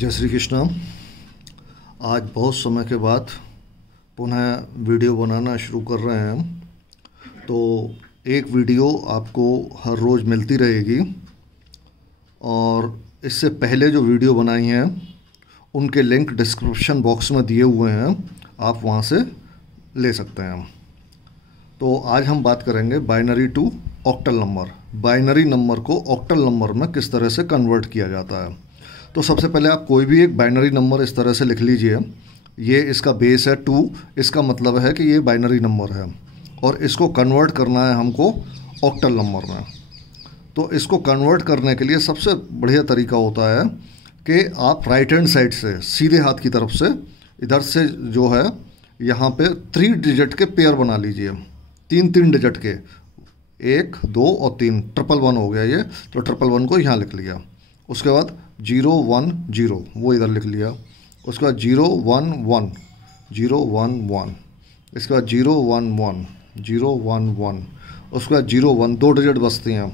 जय श्री कृष्ण। आज बहुत समय के बाद पुनः वीडियो बनाना शुरू कर रहे हैं। तो एक वीडियो आपको हर रोज़ मिलती रहेगी और इससे पहले जो वीडियो बनाई हैं उनके लिंक डिस्क्रिप्शन बॉक्स में दिए हुए हैं, आप वहां से ले सकते हैं। तो आज हम बात करेंगे binary to octal number. Binary number को ऑक्टल नंबर में किस तरह से कन्वर्ट किया जाता है। तो सबसे पहले आप कोई भी एक बाइनरी नंबर इस तरह से लिख लीजिए। ये इसका बेस है 2, इसका मतलब है कि ये बाइनरी नंबर है और इसको कन्वर्ट करना है हमको ऑक्टल नंबर में। तो इसको कन्वर्ट करने के लिए सबसे बढ़िया तरीका होता है कि आप राइट हैंड साइड से सीधे हाथ की तरफ से इधर से जो है यहाँ पे 3 डिजिट के पेयर बना लीजिए। 3 डिजिट के, 1, 2 और 3, 111 हो गया ये। तो 111 को यहाँ लिख लिया। उसके बाद 0 1 0 वो इधर लिख लिया। उसके बाद 0 1 1 0 1 1, इसके बाद 0 1 1 0 1 1, उसके बाद 0 1, 2 डिजिट बचती हैं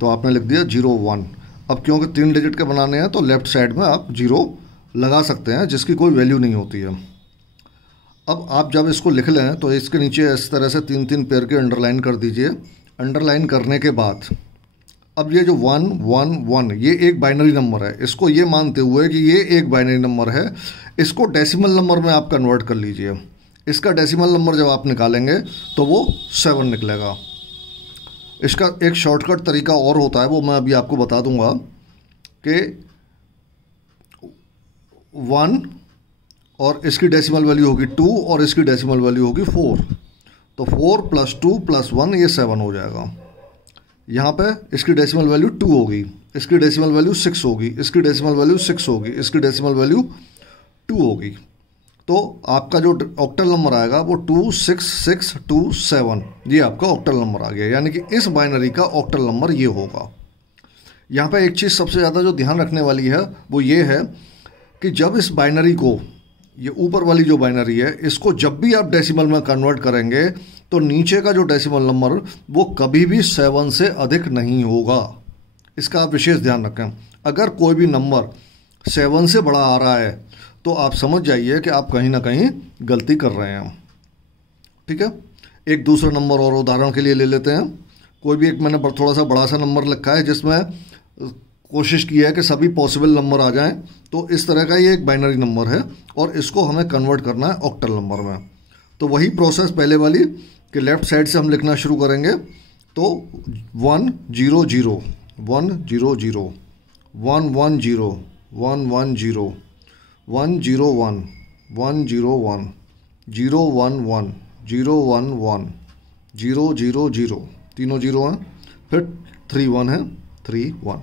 तो आपने लिख दिया 0 1। अब क्योंकि 3 डिजिट के बनाने हैं तो लेफ़्ट साइड में आप 0 लगा सकते हैं जिसकी कोई वैल्यू नहीं होती है। अब आप जब इसको लिख लें तो इसके नीचे इस तरह से 3 पेयर के अंडरलाइन कर दीजिए। अंडरलाइन करने के बाद अब ये जो 1 1 1 ये एक बाइनरी नंबर है, इसको ये मानते हुए कि ये एक बाइनरी नंबर है, इसको डेसिमल नंबर में आप कन्वर्ट कर लीजिए। इसका डेसिमल नंबर जब आप निकालेंगे तो वो 7 निकलेगा। इसका एक शॉर्टकट तरीका और होता है, वो मैं अभी आपको बता दूंगा कि 1 और इसकी डेसिमल वैल्यू होगी 2 और इसकी डेसिमल वैल्यू होगी 4। तो 4 + 2 + 1 ये 7 हो जाएगा। यहाँ पे इसकी डेसिमल वैल्यू 2 होगी, इसकी डेसिमल वैल्यू 6 होगी, इसकी डेसिमल वैल्यू 6 होगी, इसकी डेसिमल वैल्यू 2 होगी। तो आपका जो ऑक्टल नंबर आएगा वो 26627, ये आपका ऑक्टल नंबर आ गया। यानी कि इस बाइनरी का ऑक्टल नंबर ये होगा। यहाँ पे एक चीज़ सबसे ज़्यादा जो ध्यान रखने वाली है वो ये है कि जब इस बाइनरी को, ये ऊपर वाली जो बाइनरी है, इसको जब भी आप डेसिमल में कन्वर्ट करेंगे तो नीचे का जो डेसिमल नंबर वो कभी भी 7 से अधिक नहीं होगा। इसका आप विशेष ध्यान रखें। अगर कोई भी नंबर 7 से बड़ा आ रहा है तो आप समझ जाइए कि आप कहीं ना कहीं गलती कर रहे हैं। ठीक है, एक दूसरा नंबर और उदाहरण के लिए ले लेते हैं। कोई भी एक मैंने थोड़ा सा बड़ा सा नंबर लिखा है जिसमें कोशिश की है कि सभी पॉसिबल नंबर आ जाएं। तो इस तरह का ये एक बाइनरी नंबर है और इसको हमें कन्वर्ट करना है ऑक्टल नंबर में। तो वही प्रोसेस पहले वाली कि लेफ़्ट साइड से हम लिखना शुरू करेंगे। तो 1 0 0 1 0 0 1 1 0 1 1 0 1 0 1 1 0 1 0 1 1 0 1 1 0 0 0, तीनों 0 हैं, फिर 3 1 है, 3 1।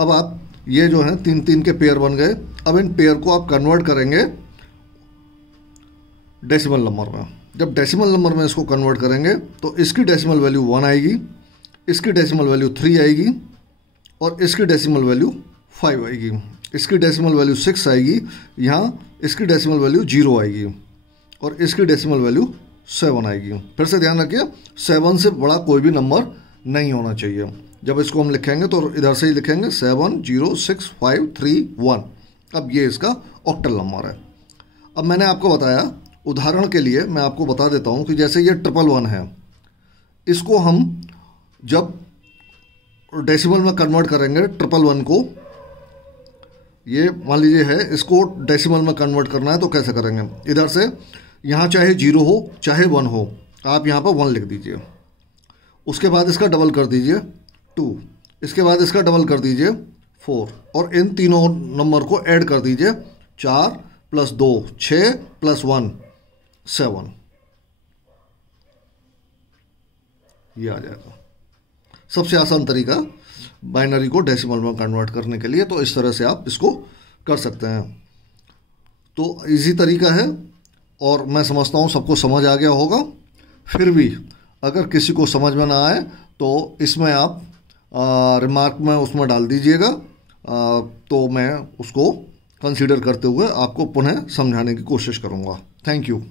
अब आप ये जो है 3 के पेयर बन गए। अब इन पेयर को आप कन्वर्ट करेंगे डेसिमल नंबर में। जब डेसिमल नंबर में इसको कन्वर्ट करेंगे तो इसकी डेसिमल वैल्यू 1 आएगी, इसकी डेसिमल वैल्यू 3 आएगी और इसकी डेसिमल वैल्यू 5 आएगी, इसकी डेसिमल वैल्यू 6 आएगी, यहाँ इसकी डेसिमल वैल्यू 0 आएगी और इसकी डेसिमल वैल्यू 7 आएगी। फिर से ध्यान रखिए, 7 से बड़ा कोई भी नंबर नहीं होना चाहिए। जब इसको हम लिखेंगे तो इधर से ही लिखेंगे 7 0 6 5 3 1। अब ये इसका ऑक्टल नंबर है। अब मैंने आपको बताया, उदाहरण के लिए मैं आपको बता देता हूं कि जैसे ये 111 है, इसको हम जब डेसिमल में कन्वर्ट करेंगे 111 को, ये मान लीजिए है, इसको डेसिमल में कन्वर्ट करना है तो कैसे करेंगे। इधर से यहाँ चाहे 0 हो चाहे 1 हो, आप यहाँ पर 1 लिख दीजिए। उसके बाद इसका डबल कर दीजिए 2, इसके बाद इसका डबल कर दीजिए 4 और इन तीनों नंबर को ऐड कर दीजिए। 4 + 2 6 + 1 7, ये आ जाएगा। सबसे आसान तरीका बाइनरी को डेसिमल में कन्वर्ट करने के लिए। तो इस तरह से आप इसको कर सकते हैं। तो इजी तरीका है और मैं समझता हूँ सबको समझ आ गया होगा। फिर भी अगर किसी को समझ में ना आए तो इसमें आप रिमार्क में उसमें डाल दीजिएगा, तो मैं उसको कंसीडर करते हुए आपको पुनः समझाने की कोशिश करूँगा। Thank you.